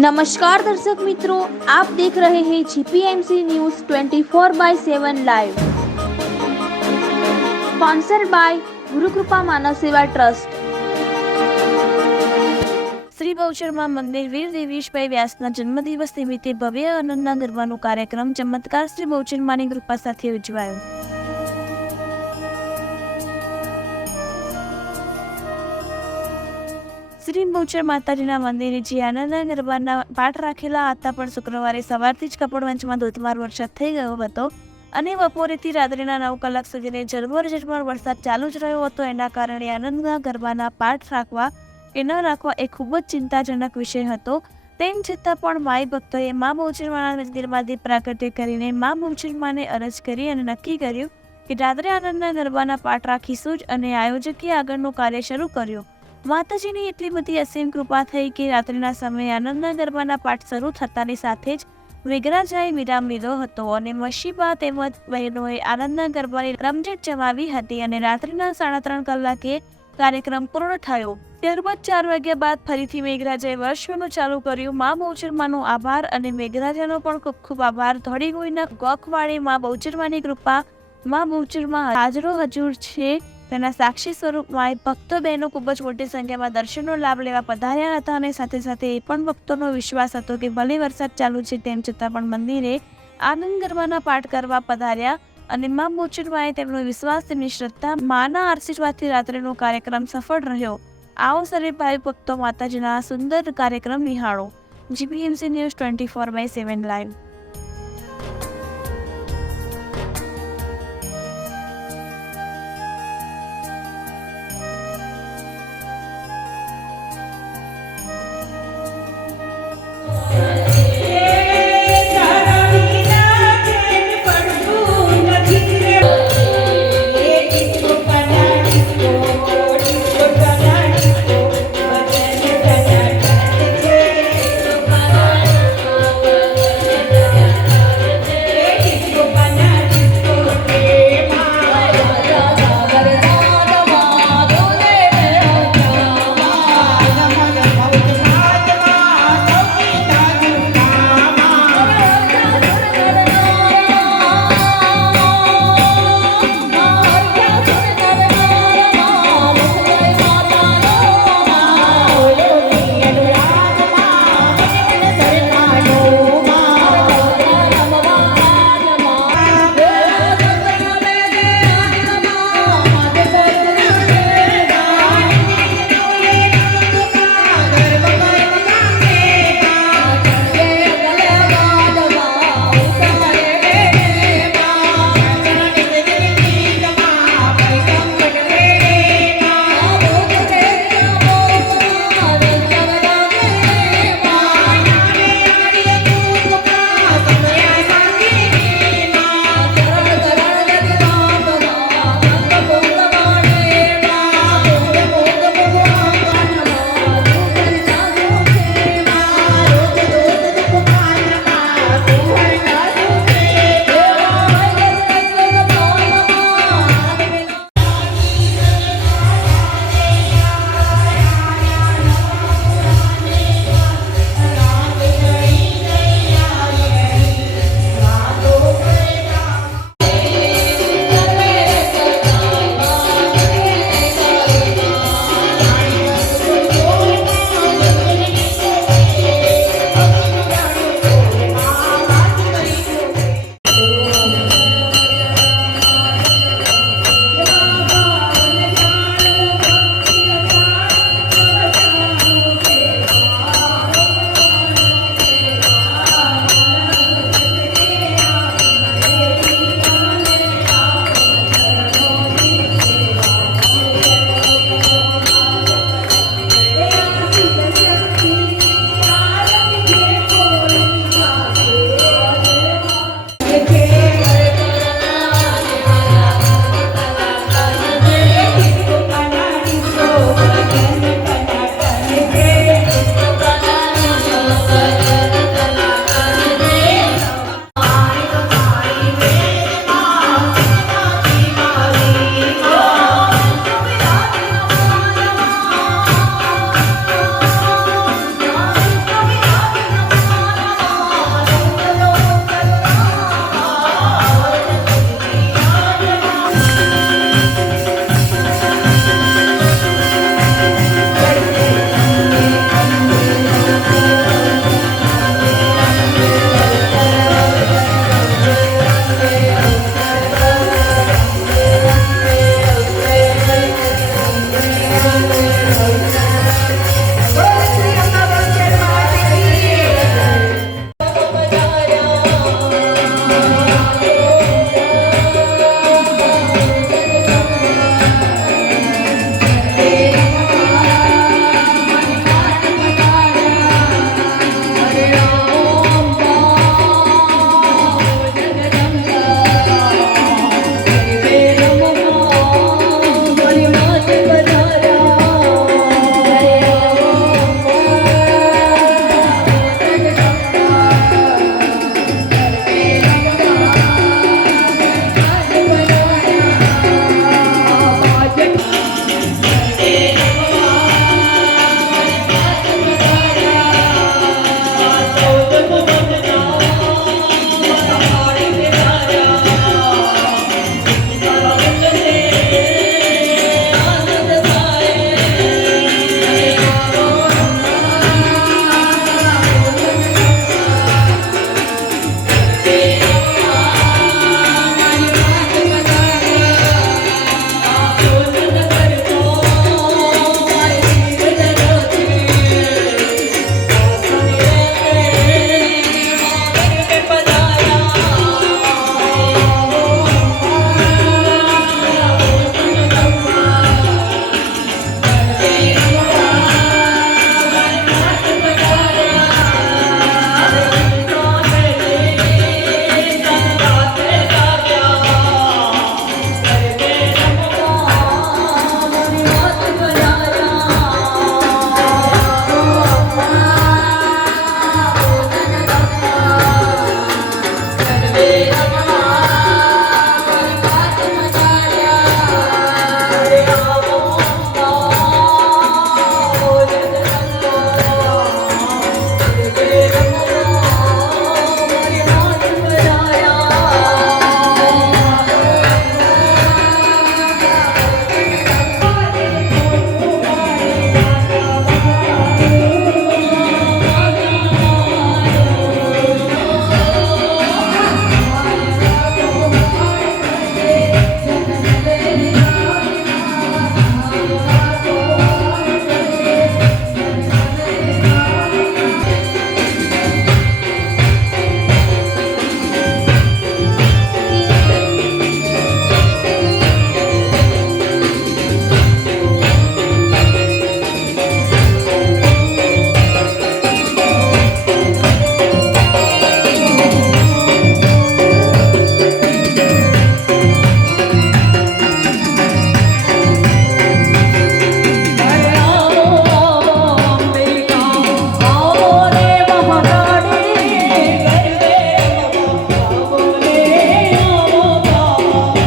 नमस्कार दर्शक मित्रों, आप देख रहे हैं जीपीएमसी न्यूज 24/7 लाइव, स्पॉन्सर्ड बाय गुरुकृपा मानव सेवा ट्रस्ट। શ્રી બહુચરમાં મંદિર વીર દેવીશભાઈ વ્યાસના જન્મદિવસ નિમિત્તે ભવ્ય આનંદના ગરબાનો કાર્યક્રમ ચમત્કાર શ્રી બહુચરમાની કૃપા સાથે ઉજવાયો। શ્રી બહુચર માતાજીના મંદિરે જે આનંદના ગરબાના પાઠ રાખેલા હતા, પણ શુક્રવારે સવારથી જ કપડવંજમાં ધોધમાર વરસાદ થઈ ગયો હતો અને બપોરેથી રાત્રિના 9 કલાક સુધીને ઝરમર વરસાદ ચાલુ જ રહ્યો હતો। એના કારણે આનંદના ગરબાના પાઠ રાખવા કે ન રાખવા એ ખૂબ જ ચિંતાજનક વિષય હતો। તેમ છતાં પણ માઈ ભક્તોએ મા બહુચરમાના મંદિરમાં દીપ પ્રાગટ્ય કરીને મા બહુચરમાને અરજ કરી અને નક્કી કર્યું કે રાત્રે આનંદના ગરબાના પાઠ રાખીશું જ, અને આયોજકે આગળનું કાર્ય શરૂ કર્યું। માતાજીની એટલી બધી અસીમ કૃપા થઈ કે રાત્રિના સમયે આનંદના ગરબાના પાઠ શરૂ થતાની સાથે જ મેઘરાજાએ વિરામ લીધો હતો અને મશીબા તેમજ બહેનોએ આનંદના ગરબાની રમઝટ જમાવી હતી અને રાત્રિના 3:30 કલાકે કાર્યક્રમ પૂર્ણ થયો। ત્યારબાદ 4 વાગ્યા બાદ ફરીથી મેઘરાજાએ વર્ષવાનું ચાલુ કર્યું। મા બહુચરમાનો આભાર અને મેઘરાજાનો પણ ખૂબ ખૂબ આભાર। ધોળીગોઈના ગોખવાડે મા બહુચરમાની કૃપા, મા બહુચરમાં હાજરો હજુર છે તેના સાક્ષી સ્વરૂપમાં ભક્તો બહેનો ખૂબ જ મોટી સંખ્યામાં દર્શનનો લાભ લેવા પધાર્યા હતા અને સાથે સાથે એ પણ ભક્તોનો વિશ્વાસ હતો કે ભલે વરસાદ ચાલુ છે તેમ છતાં પણ મંદિરે આનંદ ગરબાના પાઠ કરવા પધાર્યા અને મા બહુચરમાએ તેમનો વિશ્વાસ, તેમની શ્રદ્ધા, માના આશીર્વાદથી રાત્રિનો કાર્યક્રમ સફળ રહ્યો। આવો સર્વે ભાઈ ભક્તો માતાજીના સુંદર કાર્યક્રમ નિહાળો। જીપીએમસી ન્યૂઝ 24/7 લાઈવ।